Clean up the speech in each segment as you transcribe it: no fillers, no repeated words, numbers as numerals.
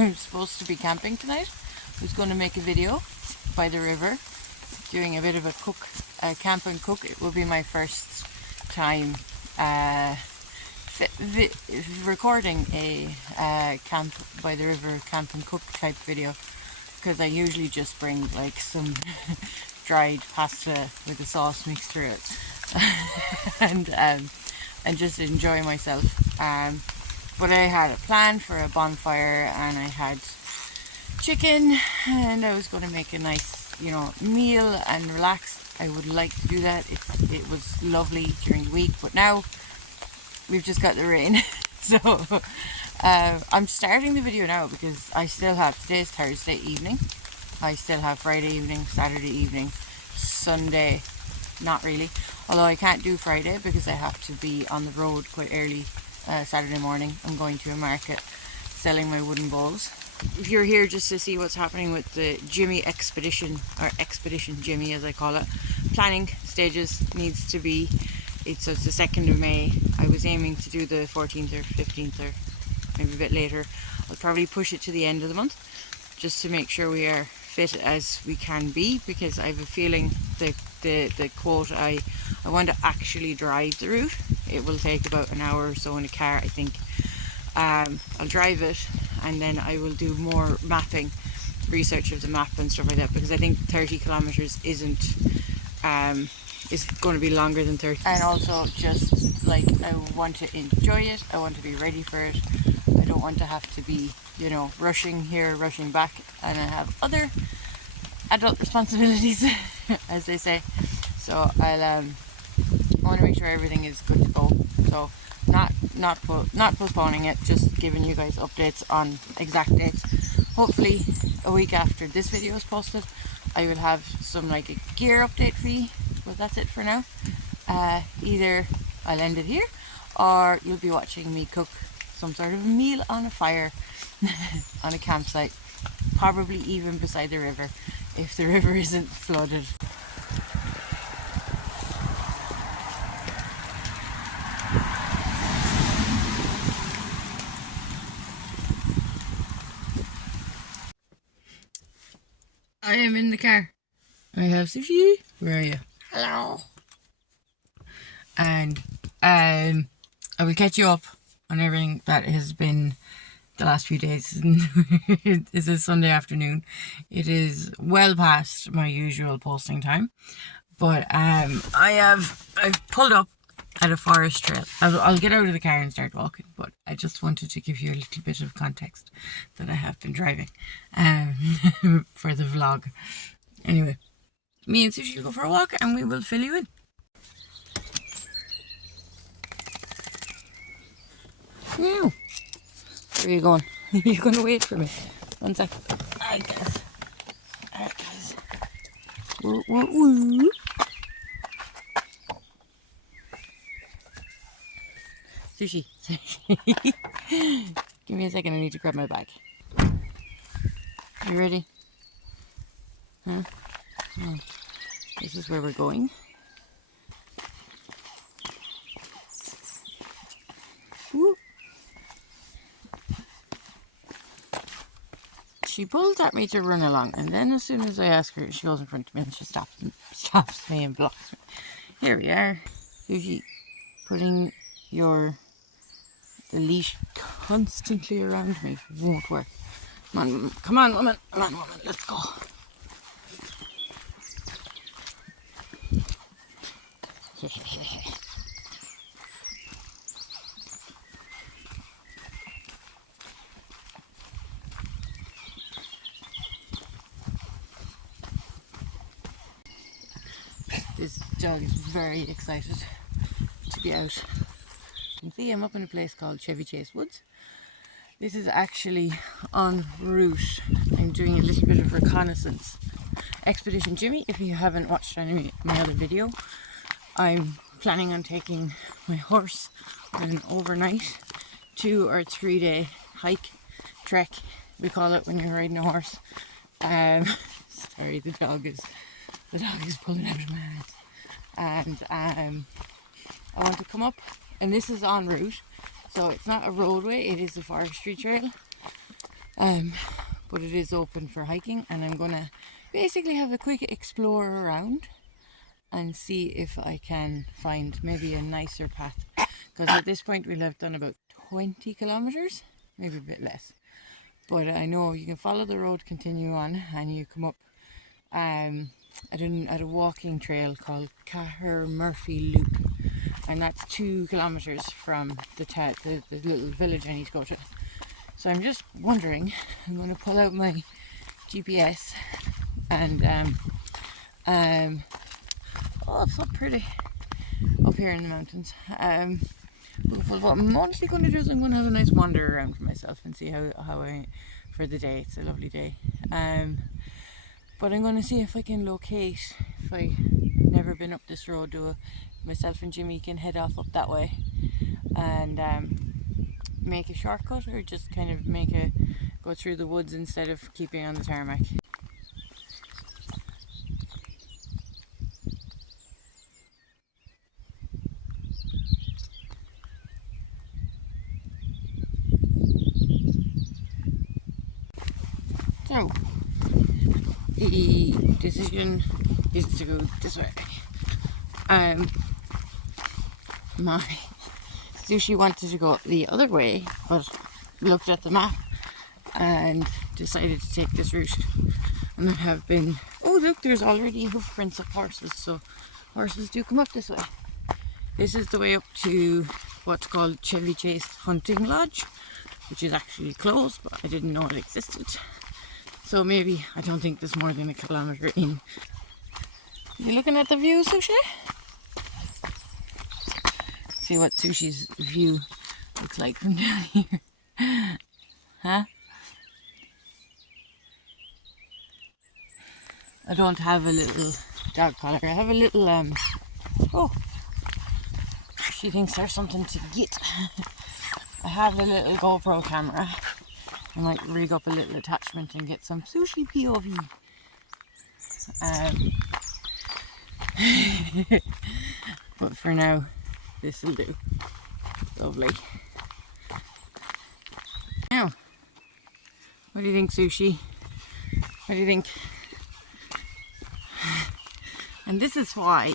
I'm supposed to be camping tonight. I was going to make a video by the river, doing a bit of a camp and cook. It will be my first time recording a camp by the river camp and cook type video, because I usually just bring like some dried pasta with a sauce mixed through it and just enjoy myself. But I had a plan for a bonfire, and I had chicken, and I was going to make a nice, meal and relax. I would like to do that. It was lovely during the week, but now we've just got the rain. So I'm starting the video now because I still have, today's Thursday evening, I still have Friday evening, Saturday evening, Sunday, not really. Although I can't do Friday because I have to be on the road quite early Saturday morning. I'm going to a market selling my wooden bowls. If you're here just to see what's happening with the Jimmy expedition, or Expedition Jimmy as I call it, planning stages needs to be, it's the 2nd of May. I was aiming to do the 14th or 15th or maybe a bit later. I'll probably push it to the end of the month just to make sure we are fit as we can be, because I have a feeling the quote, I want to actually drive the route. It will take about an hour or so in a car, I think. I'll drive it, and then I will do more mapping, research of the map and stuff like that, because I think 30 kilometers is going to be longer than 30. And also just like, I want to enjoy it, I want to be ready for it. I don't want to have to be, rushing here, rushing back, and I have other adult responsibilities, as they say. So I want to make sure everything is good to go. So not postponing it, just giving you guys updates on exact dates. Hopefully a week after this video is posted, I will have some like a gear update for you. But that's it for now. Either I'll end it here, or you'll be watching me cook some sort of meal on a fire on a campsite, probably even beside the river, if the river isn't flooded. I am in the car. I have Sushi. Where are you? Hello. And I will catch you up on everything that has been the last few days. It's a Sunday afternoon. It is well past my usual posting time, but I've pulled up at a forest trail. I'll get out of the car and start walking, but I just wanted to give you a little bit of context that I have been driving for the vlog. Anyway, me and Sushi will go for a walk and we will fill you in. Meow. Where are you going? You're going to wait for me. 1 sec. I guess. Alright, guys. Woo, woo, woo. Sushi. Give me a second, I need to grab my bag. You ready? Huh? Oh. This is where we're going. Woo. She pulls at me to run along, and then as soon as I ask her, she goes in front of me and she stops me and blocks me. Here we are. Sushi, putting the leash constantly around me won't work. Come on, woman. Come on, woman. Let's go. This dog is very excited to be out. You can see I'm up in a place called Chevy Chase Woods. This is actually en route. I'm doing a little bit of reconnaissance. Expedition Jimmy, if you haven't watched any of my other video, I'm planning on taking my horse on an overnight 2 or 3 day hike, trek, we call it when you're riding a horse. Sorry, the dog is pulling out of my hands. And I want to come up, and this is en route, so it's not a roadway, it is a forestry trail. but it is open for hiking, and I'm gonna basically have a quick explore around and see if I can find maybe a nicer path, because at this point we'll have done about 20 kilometers, maybe a bit less, but I know you can follow the road, continue on, and you come up at a walking trail called Cahir Murphy Loop, and that's 2 kilometers from the little village I need to go to. So I'm just wondering, I'm going to pull out my GPS and oh, it's so pretty up here in the mountains. What I'm mostly going to do is I'm going to have a nice wander around for myself and see how for the day. It's a lovely day. But I'm going to see if I can locate, if I've never been up this road, myself and Jimmy can head off up that way and make a shortcut, or just kind of go through the woods instead of keeping on the tarmac. So, the decision is to go this way. My Sushi wanted to go the other way, but looked at the map and decided to take this route. And there have been, oh look, there's already hoofprints of horses, so horses do come up this way. This is the way up to what's called Chevy Chase Hunting Lodge, which is actually closed, but I didn't know it existed. So maybe, I don't think there's more than a kilometre in. You looking at the view, Sushi? See what Sushi's view looks like from down here. Huh? I don't have a little dog collar. I have a little, oh, she thinks there's something to get. I have a little GoPro camera. I might rig up a little attachment and get some Sushi POV. But for now, this will do. Lovely. Now, what do you think, Sushi? What do you think? And this is why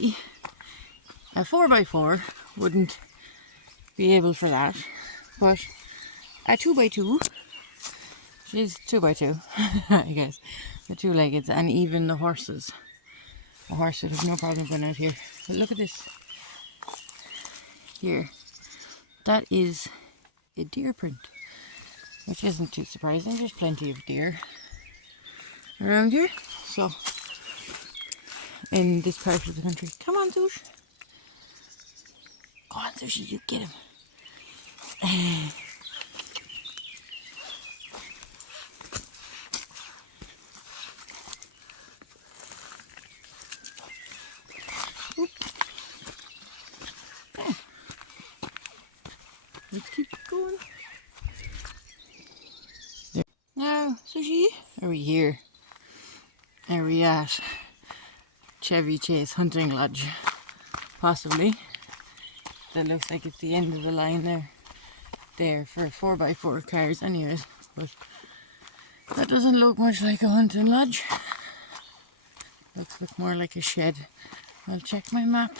a 4x4 wouldn't be able for that, but a 2x2, she's 2x2, I guess, the 2-leggeds, and even the horses. A horse would have no problem going out here. But look at this. Here. That is a deer print, which isn't too surprising. There's plenty of deer around here. So, in this part of the country. Come on, Sush. Go on, Sushi, you get him. Let's keep going. There. Now, Sushi, are we here? Are we at Chevy Chase Hunting Lodge? Possibly. That looks like it's the end of the line there. There for 4x4 cars anyways, but that doesn't look much like a hunting lodge. Looks more like a shed. I'll check my map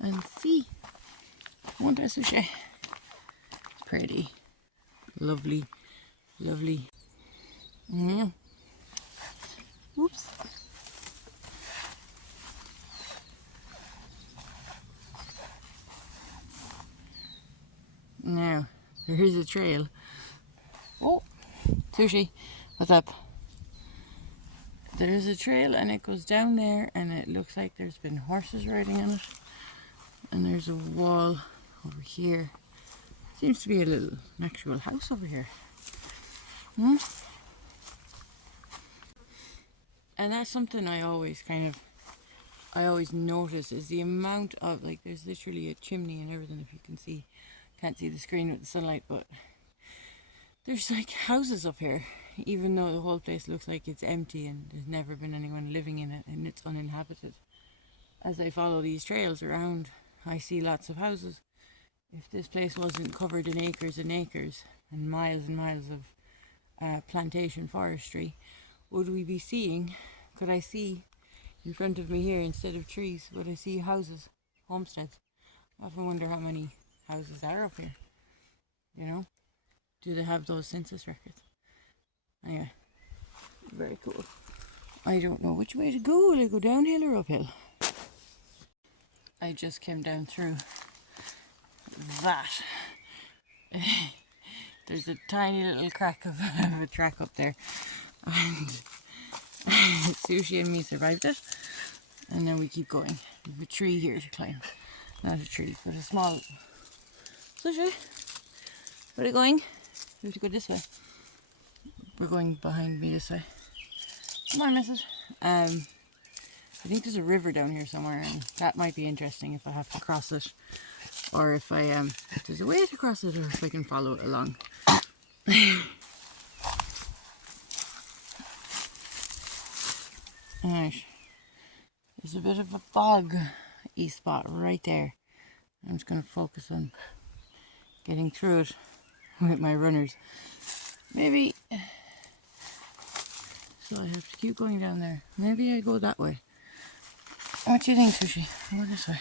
and see. Won't I, Sushi? Pretty. Lovely. Lovely. Yeah. Oops. Now, here's a trail. Oh, Sushi, what's up? There's a trail and it goes down there, and it looks like there's been horses riding on it. And there's a wall over here. Seems to be an actual house over here. And that's something I always notice, is the amount of, like, there's literally a chimney and everything, if you can see. Can't see the screen with the sunlight, but there's like houses up here, even though the whole place looks like it's empty and there's never been anyone living in it and it's uninhabited. As I follow these trails around, I see lots of houses. If this place wasn't covered in acres and acres and miles of plantation forestry, would we be seeing, could I see in front of me here, instead of trees, would I see houses, homesteads? I often wonder how many houses are up here, you know? Do they have those census records? Anyway, very cool. I don't know which way to go. Will I go downhill or uphill? I just came down through that. There's a tiny little crack of a track up there, and Sushi and me survived it, and now we keep going. There's a tree here to climb. Not a tree, but a small... Sushi, where are you going? We have to go this way. We're going behind me this way. Come on, missus. I think there's a river down here somewhere, and that might be interesting if I have to cross it, or if I if there's a way to cross it, or if I can follow it along. Right, there's a bit of a bog-y spot right there. I'm just going to focus on getting through it with my runners. Maybe, so I have to keep going down there. Maybe I go that way. What do you think, Sushi? I'll go this way.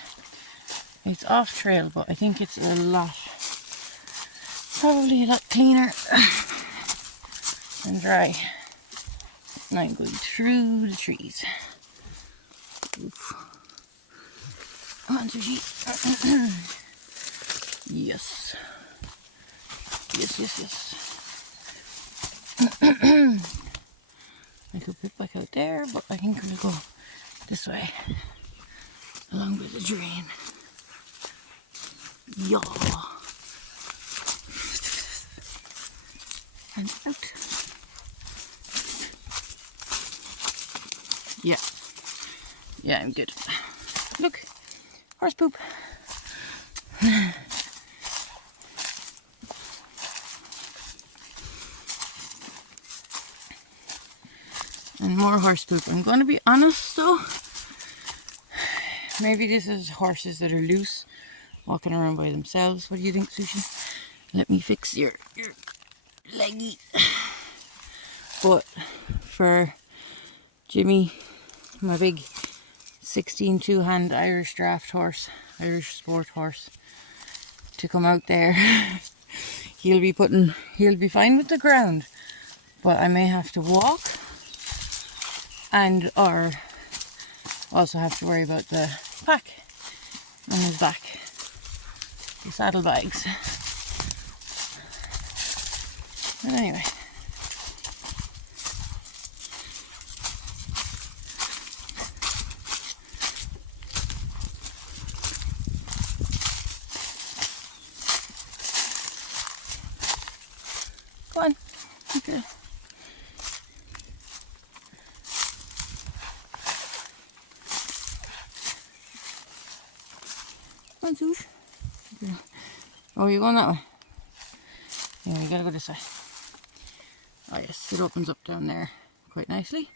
It's off trail, but I think it's probably a lot cleaner and dry. And I'm going through the trees. Oof. Come on, Sushi. Yes. Yes. I could put back out there, but I think we'll go this way, along with the drain. Yeah. And out. Yeah, I'm good. Look, horse poop. And more horse poop. I'm going to be honest though, maybe this is horses that are loose, walking around by themselves. What do you think, Sushi? Let me fix your leggy. But for Jimmy, my big 16 two-hand Irish draft horse, Irish sport horse, to come out there, he'll be fine with the ground, but I may have to walk, and or also have to worry about the pack on his back, the saddlebags. But anyway, come on. Okay. Come on, Sush. Okay. Oh, you're going that way? Yeah, you gotta go this way. Oh yes, it opens up down there quite nicely.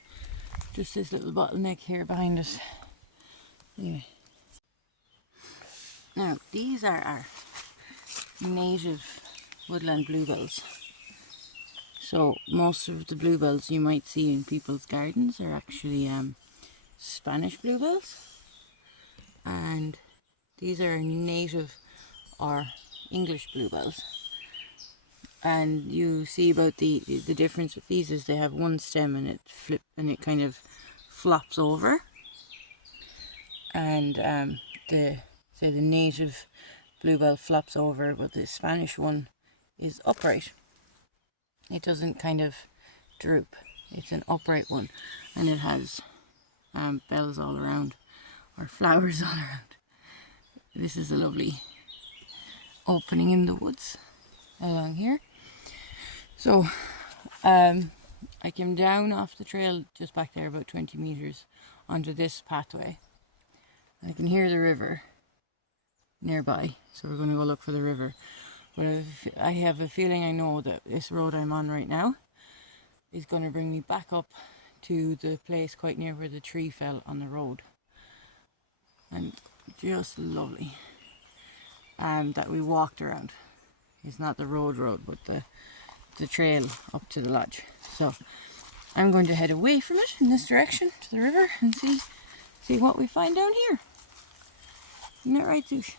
Just this little bottleneck here behind us. Anyway. Now, these are our native woodland bluebells. So most of the bluebells you might see in people's gardens are actually Spanish bluebells, and these are native or English bluebells. And you see about the difference with these is they have one stem and it kind of flops over, and the native bluebell flops over, but the Spanish one is upright. It doesn't kind of droop. It's an upright one, and it has bells all around, or flowers all around. This is a lovely opening in the woods along here. So I came down off the trail just back there about 20 meters onto this pathway. I can hear the river nearby, so we're going to go look for the river. But I have a feeling, I know that this road I'm on right now is going to bring me back up to the place quite near where the tree fell on the road. And just lovely. That we walked around. It's not the road, but the the trail up to the lodge. So I'm going to head away from it in this direction to the river and see what we find down here. Isn't that right, Sushi?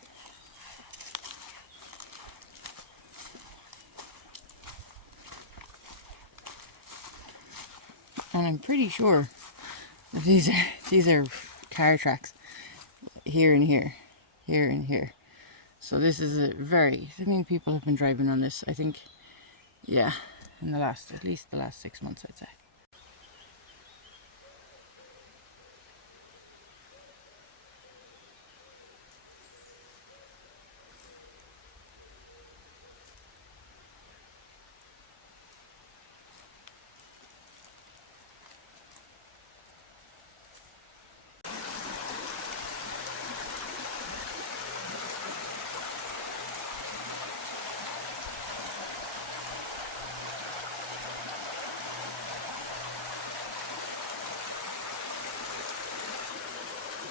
And I'm pretty sure that these are car tracks here and here, here and here. So this is I mean, people have been driving on this, I think, yeah, in at least the last 6 months, I'd say.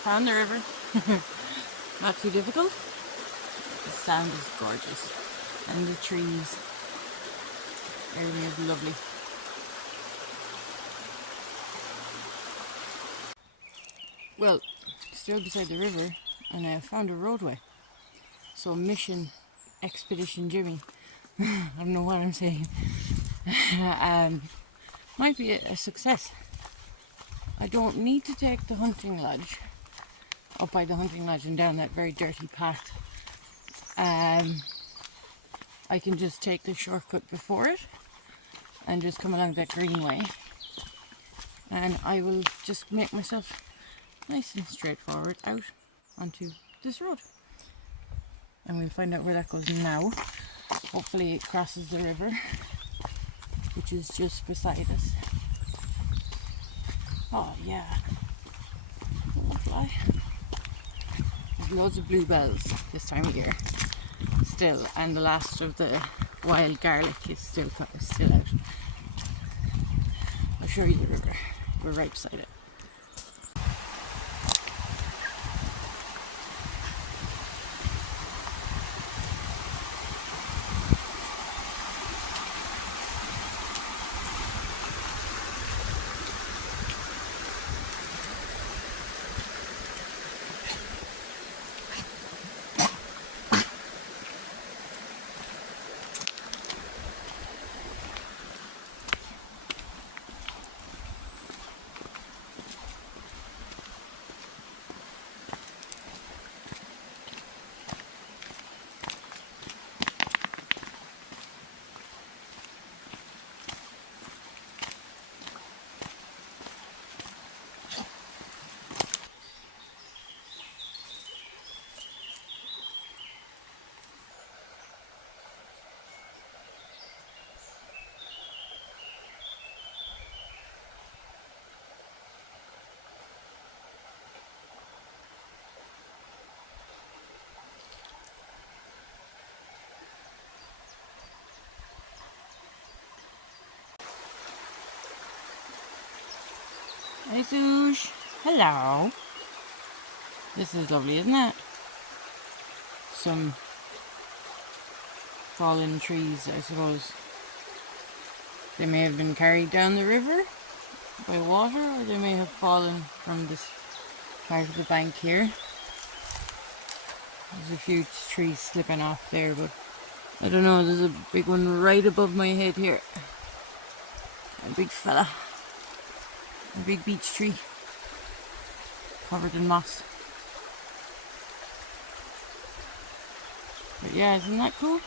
Found the river. Not too difficult. The sound is gorgeous. And the trees. Everything is lovely. Well, still beside the river, and I found a roadway. So mission Expedition Jimmy. I don't know what I'm saying. Might be a success. I don't need to take the hunting lodge up by the hunting lodge and down that very dirty path. I can just take the shortcut before it and just come along that greenway, and I will just make myself nice and straightforward out onto this road, and we'll find out where that goes now. Hopefully it crosses the river, which is just beside us. Oh yeah, fly. There's loads of bluebells this time of year still, and the last of the wild garlic is still out. I'll show you the river. We're right beside it. Hey Sush, hello. This is lovely, isn't it? Some fallen trees, I suppose. They may have been carried down the river by water, or they may have fallen from this part of the bank here. There's a few trees slipping off there, but I don't know, there's a big one right above my head here. A big fella. A big beech tree. Covered in moss. But yeah, isn't that cool?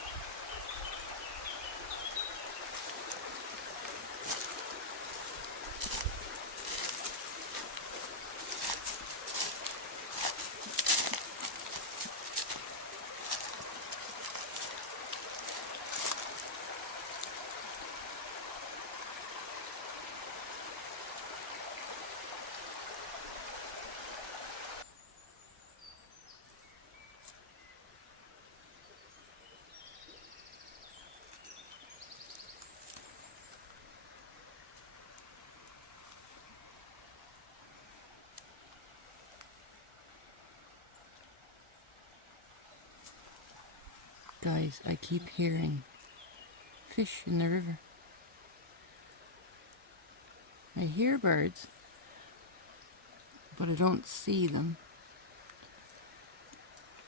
Guys, I keep hearing fish in the river. I hear birds, but I don't see them.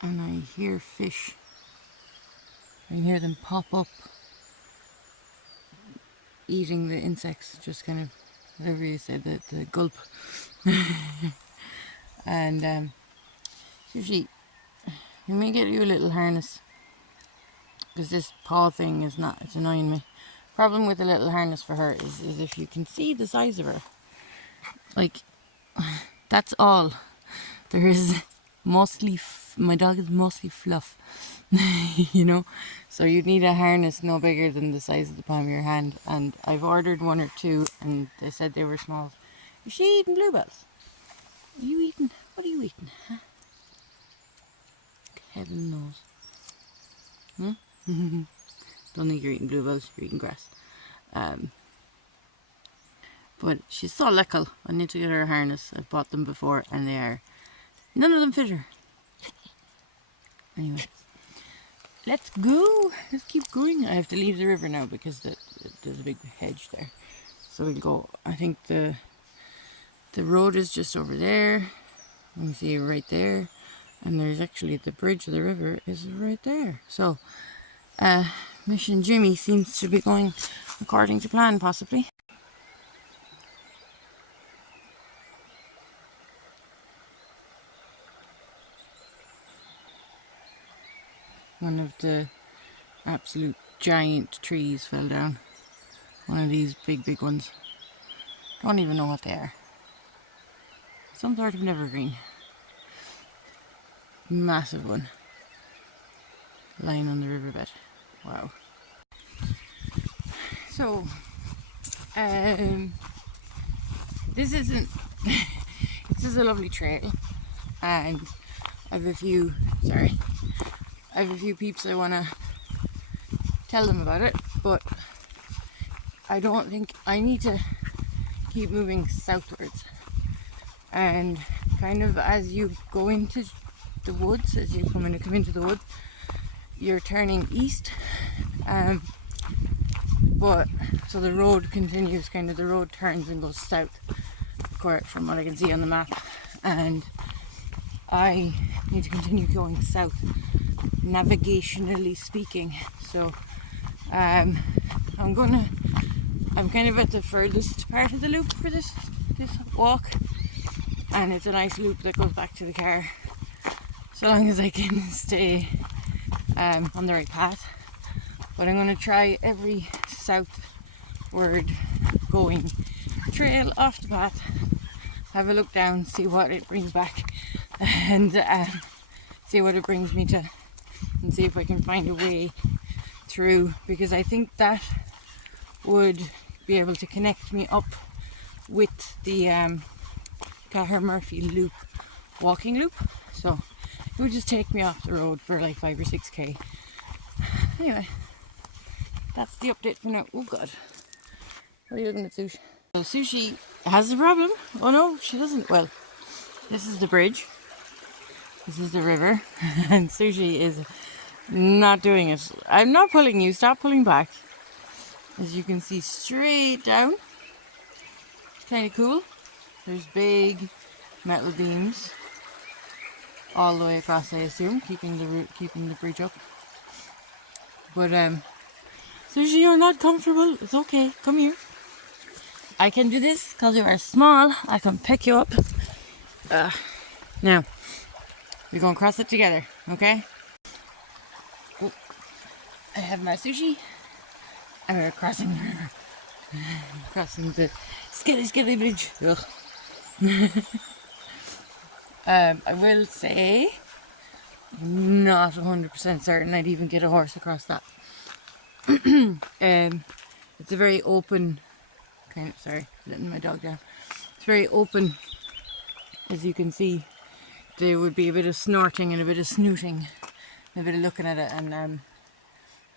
And I hear fish. I hear them pop up, eating the insects, just kind of, whatever you say, the gulp. And Sushi, let me get you a little harness, because this paw thing is not, it's annoying me. Problem with a little harness for her is if you can see the size of her, like, that's all. There is mostly, my dog is mostly fluff, you know, so you'd need a harness no bigger than the size of the palm of your hand. And I've ordered one or two and they said they were small. Is she eating bluebells? Are you eating, what are you eating, huh? Heaven knows. Don't think you're eating bluebells, you're eating grass. But she's so little. I need to get her a harness. I've bought them before and they are, none of them fit her. Anyway, let's go. Let's keep going. I have to leave the river now because there's a big hedge there. So we can go. I think the road is just over there. Let me see, right there. And there's actually the bridge of the river is right there. So Mission Jimmy seems to be going according to plan, possibly. One of the absolute giant trees fell down. One of these big ones. Don't even know what they are. Some sort of an evergreen. Massive one. Lying on the riverbed. Wow. So, this isn't... this is a lovely trail. And I have a few... Sorry. I have a few peeps I want to tell them about it, but I don't think I need to keep moving southwards. And kind of as you go into the woods, as you come into the woods, you're turning east. But so the road continues, kind of the road turns and goes south, from what I can see on the map. And I need to continue going south, navigationally speaking. So I'm kind of at the furthest part of the loop for this walk, and it's a nice loop that goes back to the car, so long as I can stay on the right path. But I'm going to try every southward going trail off the path, have a look down, see what it brings back, and see what it brings me to, and see if I can find a way through, because I think that would be able to connect me up with the Caher Murphy loop, walking loop. So it would just take me off the road for like 5 or 6k. Anyway, that's the update for now. Oh god, what are you looking at, Sushi? So Sushi has a problem. Oh no, she doesn't. Well, this is the bridge, this is the river, and Sushi is not doing it. I'm not pulling you, stop pulling back. As you can see, straight down. It's kind of cool. There's big metal beams all the way across, I assume, keeping the bridge up. But Sushi, you're not comfortable. It's okay. Come here. I can do this because you are small. I can pick you up. Now we're gonna cross it together, okay? Oh, I have my Sushi, and we're crossing the river. Crossing the sketty bridge. I will say, not 100% certain I'd even get a horse across that. It's a very open kind of, sorry, letting my dog down. It's very open, as you can see. There would be a bit of snorting and a bit of snooting, and a bit of looking at it, and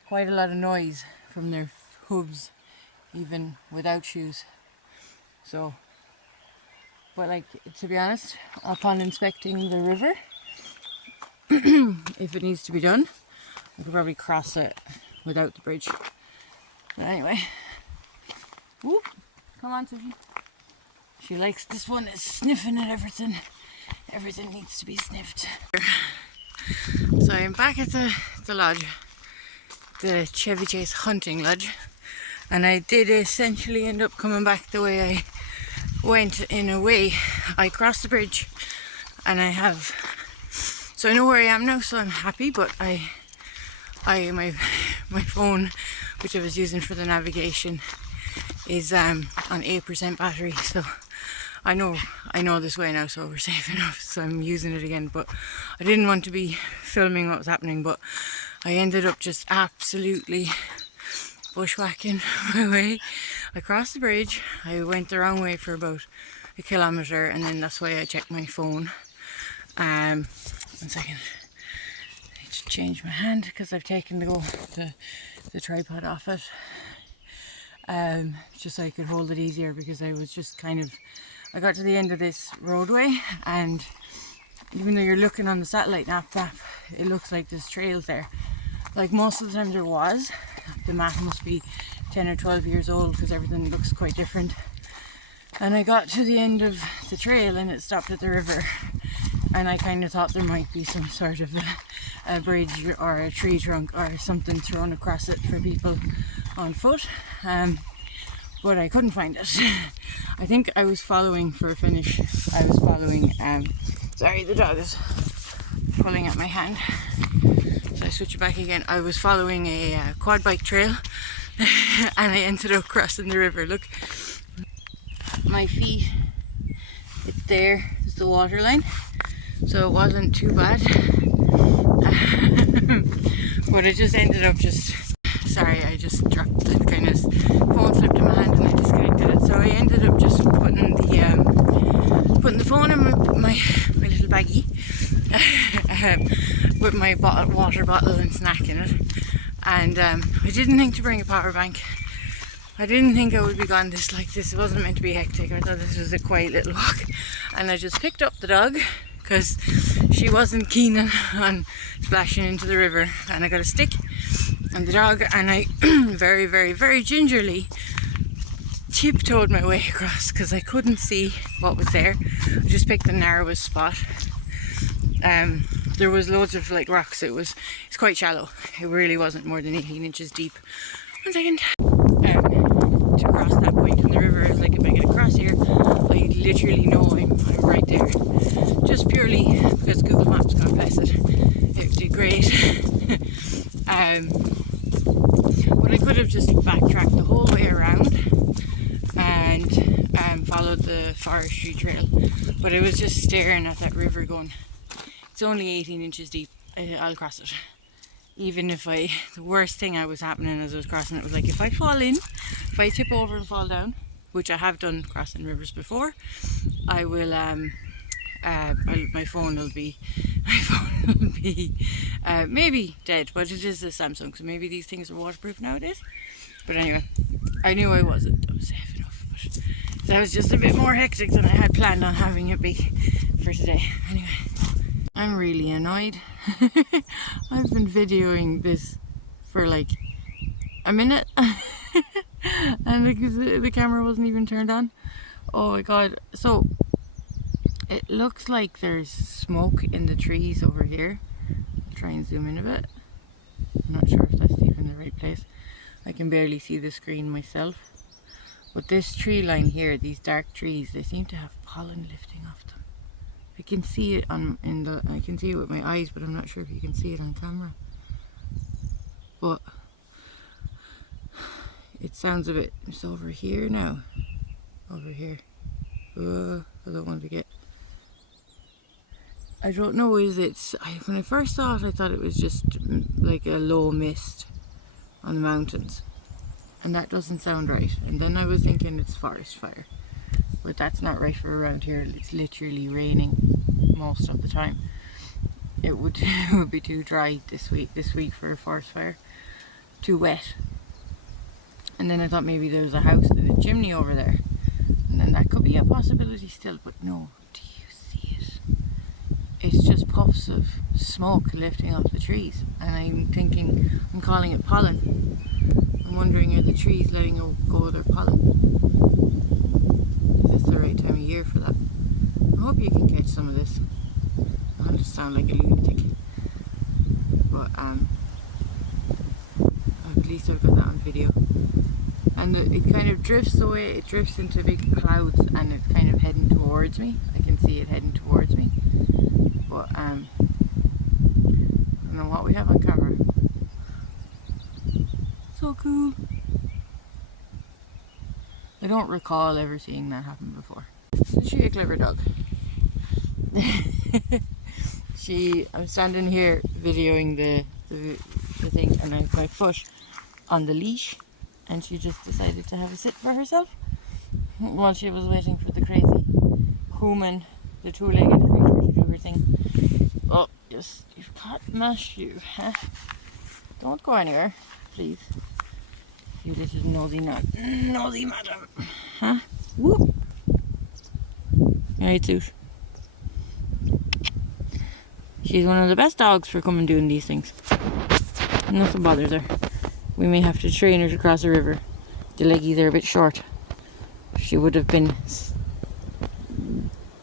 quite a lot of noise from their hooves, even without shoes. So, but like, to be honest, upon inspecting the river, if it needs to be done, I could probably cross it without the bridge. But anyway, whoop, come on, Sushi. She likes, this one is sniffing at everything. Everything needs to be sniffed. So I'm back at the lodge, the Chevy Chase hunting lodge, and I did essentially end up coming back the way I went. In a way, I crossed the bridge, and I have, so I know where I am now, so I'm happy. But my phone, which I was using for the navigation, is on 8% battery, so I know this way now, so we're safe enough, so I'm using it again. But I didn't want to be filming what was happening, but I ended up just absolutely bushwhacking my way. I crossed the bridge, I went the wrong way for about a kilometre, and then that's why I checked my phone. 1 second, I need to change my hand because I've taken the tripod off it, just so I could hold it easier, because I was just I got to the end of this roadway, and even though you're looking on the satellite map, it looks like there's trails there. Like most of the time there was. The map must be 10 or 12 years old because everything looks quite different. And I got to the end of the trail and it stopped at the river, and I kind of thought there might be some sort of a bridge or a tree trunk or something thrown across it for people on foot. But I couldn't find it. I think I was following, for a finish, I was following, sorry, the dog is pulling at my hand, so I switch it back again. I was following a quad bike trail and I ended up crossing the river. Look, my feet, it's there, is the water line, so it wasn't too bad. But it just ended up sorry, I just dropped the phone, slipped in my hand and I disconnected it. So I ended up just putting the phone in my little baggie with my water bottle and snack in it. And I didn't think to bring a power bank. I didn't think I would be gone like this. It wasn't meant to be hectic. I thought this was a quiet little walk. And I just picked up the dog because she wasn't keen on splashing into the river. And I got a stick and the dog, and I very, very, very gingerly tiptoed my way across because I couldn't see what was there. I just picked the narrowest spot. There was loads of rocks. It's quite shallow. It really wasn't more than 18 inches deep. 1 second. To cross that point in the river, I was like, if I get across here, I literally know I'm right there. Just purely because Google Maps, God bless it, it did great. But I could have just backtracked the whole way around and followed the forestry trail. But I was just staring at that river going, it's only 18 inches deep, I'll cross it. Even if the worst thing was happening as I was crossing it was if I fall in, if I tip over and fall down, which I have done crossing rivers before, I will, my phone will be maybe dead, but it is a Samsung, so maybe these things are waterproof nowadays. But anyway, I knew I was safe enough, but that was just a bit more hectic than I had planned on having it be for today. Anyway, I'm really annoyed. I've been videoing this for a minute and the camera wasn't even turned on. Oh my god. So it looks like there's smoke in the trees over here. I'll try and zoom in a bit. I'm not sure if that's even the right place. I can barely see the screen myself. But this tree line here, these dark trees, they seem to have pollen lifting off them. I can see it I can see it with my eyes, but I'm not sure if you can see it on camera. But it sounds a bit, it's over here now. Over here. I don't want to get, I don't know, when I first saw it I thought it was just like a low mist on the mountains, and that doesn't sound right. And then I was thinking it's forest fire, but that's not right for around here. It's literally raining most of the time. It would be too dry this week for a forest fire, too wet. And then I thought maybe there was a house with a chimney over there, and then that could be a possibility still, but no. Do you see it? It's just puffs of smoke lifting off the trees, and I'm calling it pollen. I'm wondering, are the trees letting go of their pollen? Is this the right right time of year for that. I hope you can catch some of this. I'll just sound like a lunatic. But at least I've got that on video. And it kind of drifts away, it drifts into big clouds and it's kind of heading towards me. I can see it heading towards me. But I don't know what we have on camera. So cool. I don't recall ever seeing that happen before. Is she a clever dog? I'm standing here videoing the thing and I have my foot on the leash and she just decided to have a sit for herself while she was waiting for the crazy human, the two-legged creature, to do her thing. Oh, yes, you've caught my shoe, huh? Don't go anywhere, please. You little nosy madam. Huh? Whoop. Alright, Sush. She's one of the best dogs for coming doing these things. Nothing bothers her. We may have to train her to cross a river. The leggies are a bit short. She would have been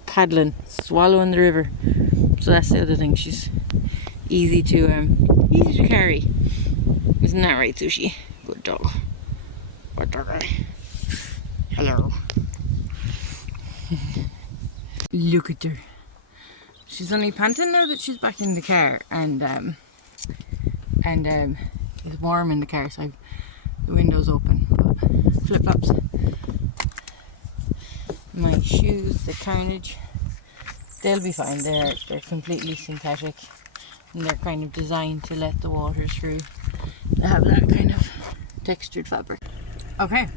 paddling, swallowing the river. So that's the other thing. She's easy to carry. Isn't that right, Sushi? Good dog. Good dog. Hello. Look at her. She's only panting now that she's back in the car, and it's warm in the car, so I've the windows open. But flip-flops, my shoes, the carnage, they'll be fine. They're completely synthetic, and they're kind of designed to let the water through. They have that kind of textured fabric. Okay,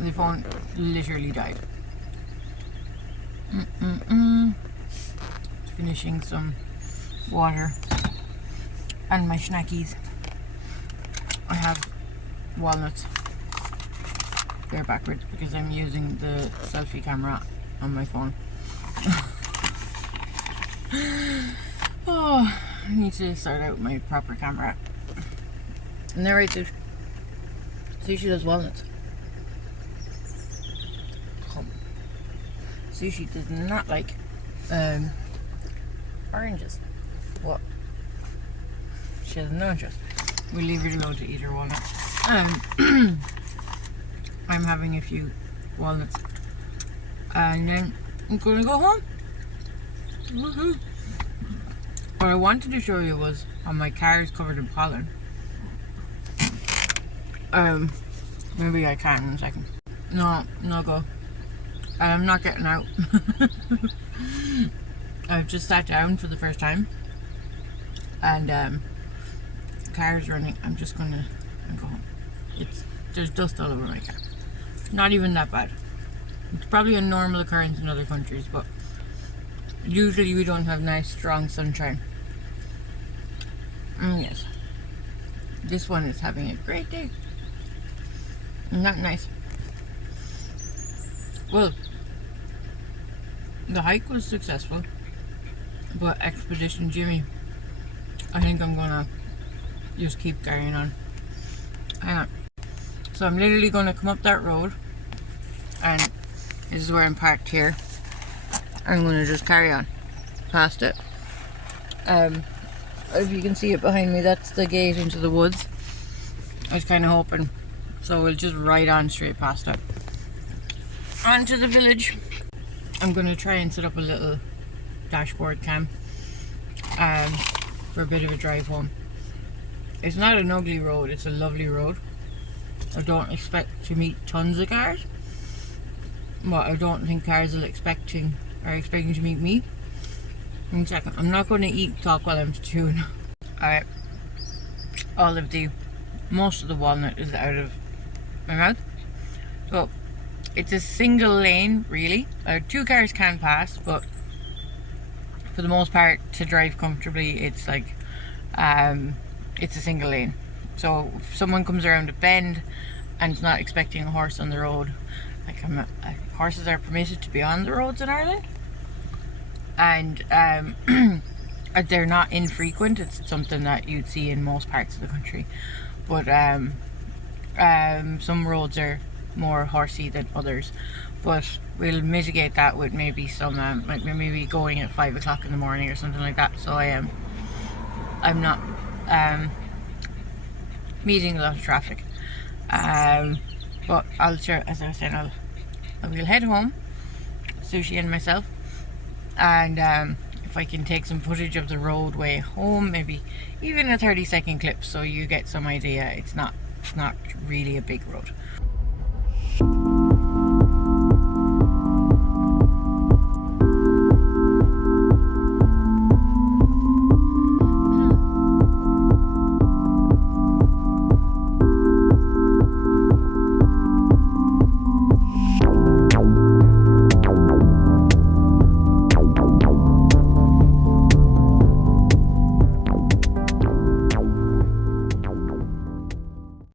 the phone literally died. Finishing some water and my snackies. I have walnuts. They're backwards because I'm using the selfie camera on my phone. Oh, I need to start out my proper camera. And they're right, Sushi. Sushi does walnuts. Sushi does not like oranges. What? She has no interest. We leave her alone to eat her walnuts. I'm having a few walnuts and then I'm gonna go home. Woohoo! What I wanted to show you was how my car is covered in pollen. Maybe I can in a second. No go. I'm not getting out. I've just sat down for the first time and the car's running. I'm just gonna go home. There's dust all over my car. Not even that bad. It's probably a normal occurrence in other countries, but usually we don't have nice strong sunshine. Yes, this one is having a great day. Not nice. Well, the hike was successful, but Expedition Jimmy, I think I'm gonna just keep carrying on. Hang on. So I'm literally gonna come up that road, and this is where I'm parked here. I'm gonna just carry on past it. If you can see it behind me, that's the gate into the woods. I was kind of hoping, so we'll just ride on straight past it. On to the village. I'm going to try and set up a little dashboard cam for a bit of a drive home. It's not an ugly road, it's a lovely road. I don't expect to meet tons of cars, but I don't think cars are expecting to meet me. One second, I'm not going to talk while I'm chewing. Alright, most of the walnut is out of my mouth. So it's a single lane, really. Two cars can pass, but for the most part, to drive comfortably, it's like it's a single lane. So if someone comes around a bend and is not expecting a horse on the road, like horses are permitted to be on the roads in Ireland, and they're not infrequent. It's something that you'd see in most parts of the country, but some roads are more horsey than others. but we'll mitigate that with maybe some like maybe going at 5 o'clock in the morning or something like that, so I'm not meeting a lot of traffic. But I'll sure, as I was saying, I will head home, Sushi and myself, and if I can take some footage of the roadway home, maybe even a 30-second clip, so you get some idea. It's not really a big road.